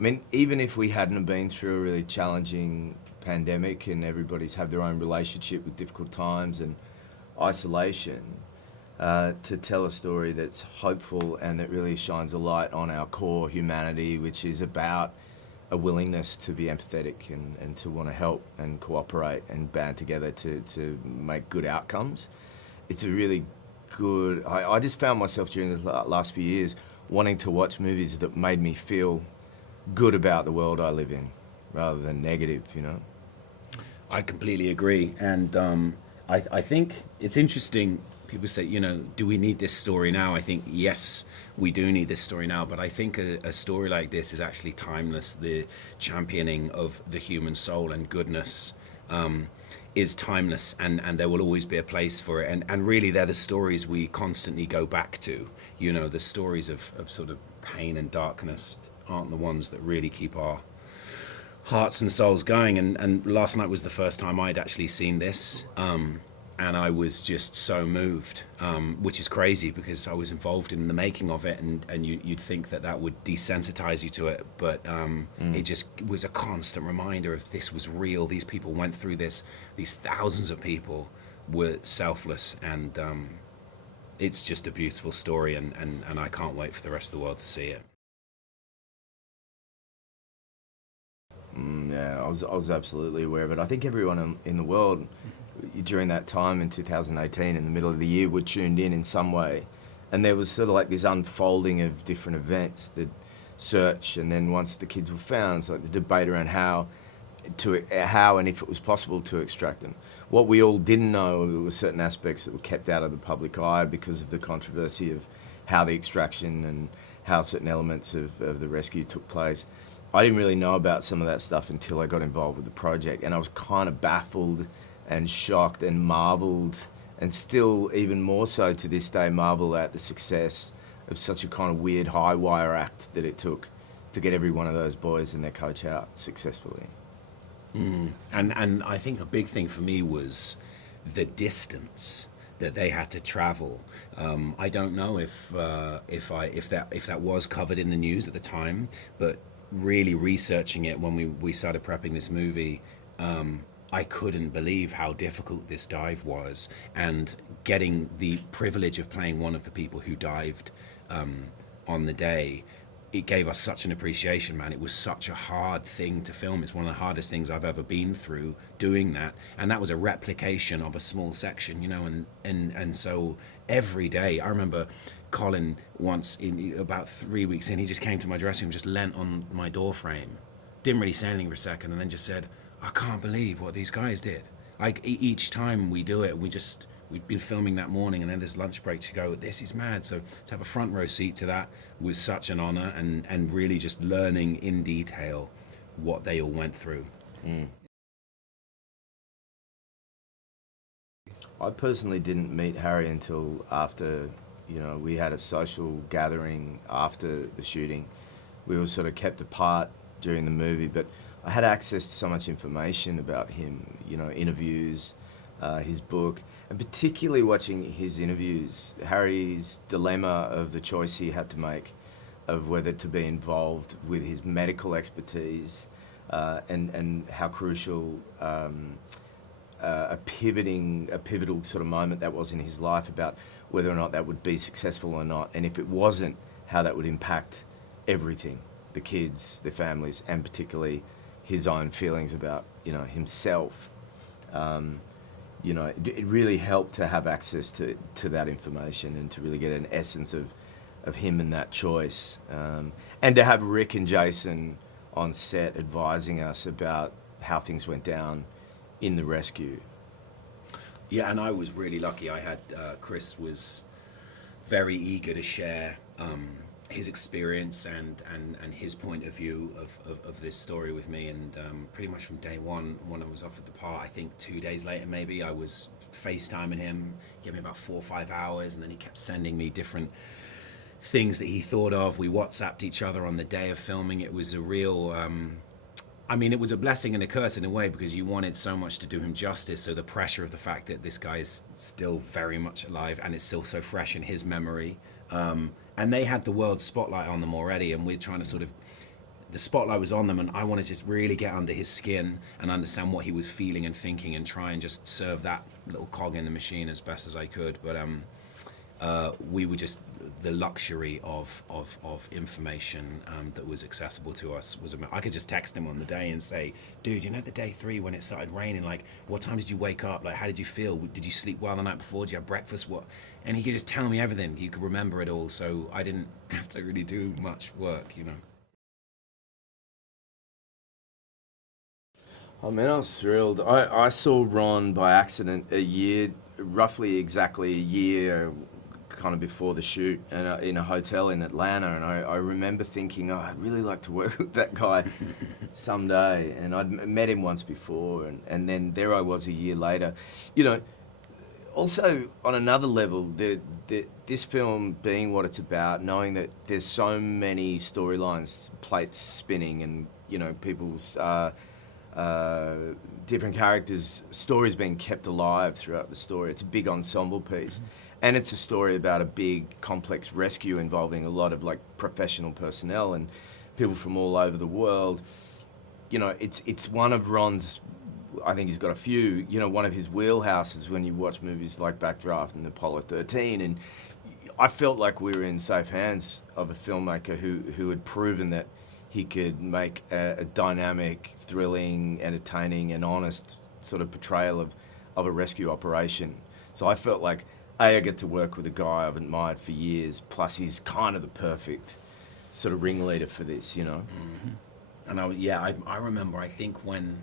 I mean, even if we hadn't have been through a really challenging pandemic and everybody's had their own relationship with difficult times and isolation, to tell a story that's hopeful and that really shines a light on our core humanity, which is about a willingness to be empathetic and to want to help and cooperate and band together to make good outcomes. It's a really good... I just found myself during the last few years wanting to watch movies that made me feel good about the world I live in rather than negative, you know? I completely agree. And I think it's interesting. People say, you know, do we need this story now? I think, yes, we do need this story now. But I think a story like this is actually timeless. The championing of the human soul and goodness is timeless. And there will always be a place for it. And really, they're the stories we constantly go back to. You know, the stories of sort of pain and darkness aren't the ones that really keep our hearts and souls going. And last night was the first time I'd actually seen this. And I was just so moved, which is crazy because I was involved in the making of it, and you'd think that would desensitize you to it, but it just was a constant reminder of this was real. These people went through this. These thousands of people were selfless, and it's just a beautiful story, and I can't wait for the rest of the world to see it. Yeah, I was absolutely aware of it. I think everyone in the world during that time in 2018, in the middle of the year, were tuned in some way. And there was sort of like this unfolding of different events, the search, and then once the kids were found, it's like the debate around how and if it was possible to extract them. What we all didn't know were certain aspects that were kept out of the public eye because of the controversy of how the extraction and how certain elements of the rescue took place. I didn't really know about some of that stuff until I got involved with the project, and I was kind of baffled and shocked and marvelled, and still even more so to this day marvel at the success of such a kind of weird high wire act that it took to get every one of those boys and their coach out successfully. And I think a big thing for me was the distance that they had to travel. I don't know if that was covered in the news at the time, but really researching it when we started prepping this movie, I couldn't believe how difficult this dive was, and getting the privilege of playing one of the people who dived on the day, it gave us such an appreciation, man. It was such a hard thing to film. It's one of the hardest things I've ever been through doing that. And that was a replication of a small section, you know, and so every day, I remember Colin once, in about 3 weeks in, he just came to my dressing room, just leant on my door frame, didn't really say anything for a second, and then just said, I can't believe what these guys did. Like each time we do it, we'd been filming that morning, and then there's lunch break to go, this is mad. So to have a front row seat to that was such an honor, and really just learning in detail what they all went through. I personally didn't meet Harry until after, you know, we had a social gathering after the shooting. We were sort of kept apart during the movie, but I had access to so much information about him, you know, interviews, his book, and particularly watching his interviews, Harry's dilemma of the choice he had to make of whether to be involved with his medical expertise, and how crucial a pivotal sort of moment that was in his life about whether or not that would be successful or not, and if it wasn't, how that would impact everything, the kids, their families, and particularly his own feelings about, you know, himself. You know, it really helped to have access to that information and to really get an essence of him and that choice. And to have Rick and Jason on set advising us about how things went down in the rescue. Yeah, and I was really lucky. I had Chris was very eager to share his experience and his point of view of this story with me, and pretty much from day one, when I was offered the part, I think 2 days later maybe, I was FaceTiming him. He gave me about 4 or 5 hours, and then he kept sending me different things that he thought of. We WhatsApped each other on the day of filming. It was a real I mean, it was a blessing and a curse in a way, because you wanted so much to do him justice. So the pressure of the fact that this guy is still very much alive and it's still so fresh in his memory. And they had the world spotlight on them already, and we're trying to sort of the spotlight was on them, and I wanted to just really get under his skin and understand what he was feeling and thinking, and try and just serve that little cog in the machine as best as I could. But we were just, the luxury of information that was accessible to us was, I could just text him on the day and say, dude, you know the day 3 when it started raining, like, what time did you wake up? Like, how did you feel? Did you sleep well the night before? Did you have breakfast? What? And he could just tell me everything. He could remember it all, so I didn't have to really do much work, you know. I mean, I was thrilled. I saw Ron by accident roughly exactly a year kind of before the shoot, and in a hotel in Atlanta, and I remember thinking, oh, I'd really like to work with that guy someday, and I'd met him once before, and then there I was a year later. You know, also on another level, this film being what it's about, knowing that there's so many storylines, plates spinning, and, you know, people's different characters' stories being kept alive throughout the story. It's a big ensemble piece. Mm-hmm. And it's a story about a big, complex rescue involving a lot of, like, professional personnel and people from all over the world. You know, it's one of Ron's, I think he's got a few, you know, one of his wheelhouses when you watch movies like Backdraft and Apollo 13. And I felt like we were in safe hands of a filmmaker who had proven that he could make a dynamic, thrilling, entertaining, and honest sort of portrayal of a rescue operation. So I felt like, I get to work with a guy I've admired for years, plus he's kind of the perfect sort of ringleader for this, you know? Mm-hmm. And I remember, I think when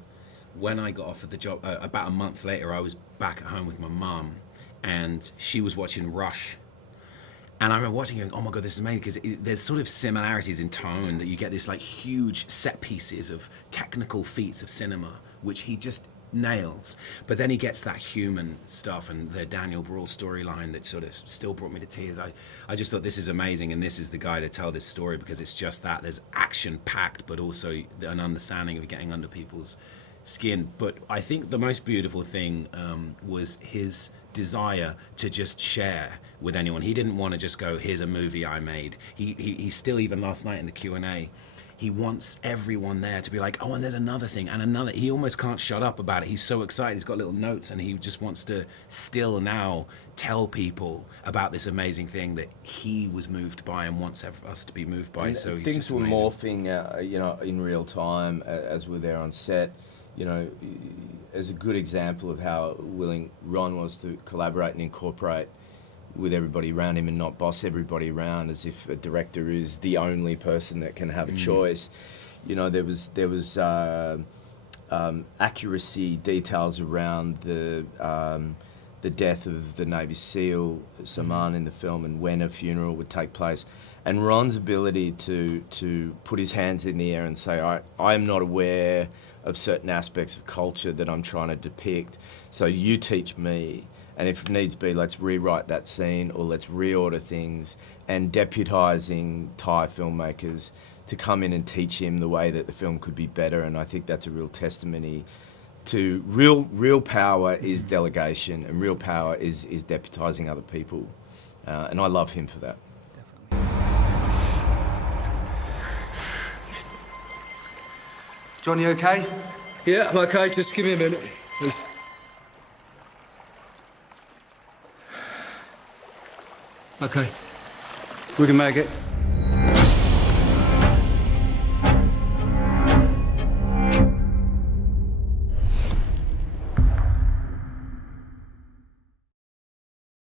I got offered the job, about a month later, I was back at home with my mum, and she was watching Rush. And I remember watching it going, oh my God, this is amazing, because there's sort of similarities in tone, that you get this like huge set pieces of technical feats of cinema, which he just nails. But then he gets that human stuff, and the Daniel Brawl storyline that sort of still brought me to tears. I just thought, this is amazing, and this is the guy to tell this story, because it's just that. There's action-packed, but also an understanding of getting under people's skin. But I think the most beautiful thing was his desire to just share with anyone. He didn't want to just go, here's a movie I made. He still, even last night in the Q&A, he wants everyone there to be like, oh, and there's another thing, and another. He almost can't shut up about it. He's so excited. He's got little notes, and he just wants to still now tell people about this amazing thing that he was moved by and wants us to be moved by. And so he's things were morphing, you know, in real time as we're there on set. You know, as a good example of how willing Ron was to collaborate and incorporate with everybody around him and not boss everybody around as if a director is the only person that can have a choice. You know, there was accuracy details around the death of the Navy SEAL Saman in the film, and when a funeral would take place. And Ron's ability to put his hands in the air and say, I am not aware of certain aspects of culture that I'm trying to depict, so you teach me. And if needs be, let's rewrite that scene, or let's reorder things, and deputising Thai filmmakers to come in and teach him the way that the film could be better. And I think that's a real testimony to real power is delegation, and real power is deputising other people. And I love him for that. Johnny, okay? Yeah, I'm okay. Just give me a minute, please. Okay. We can make it.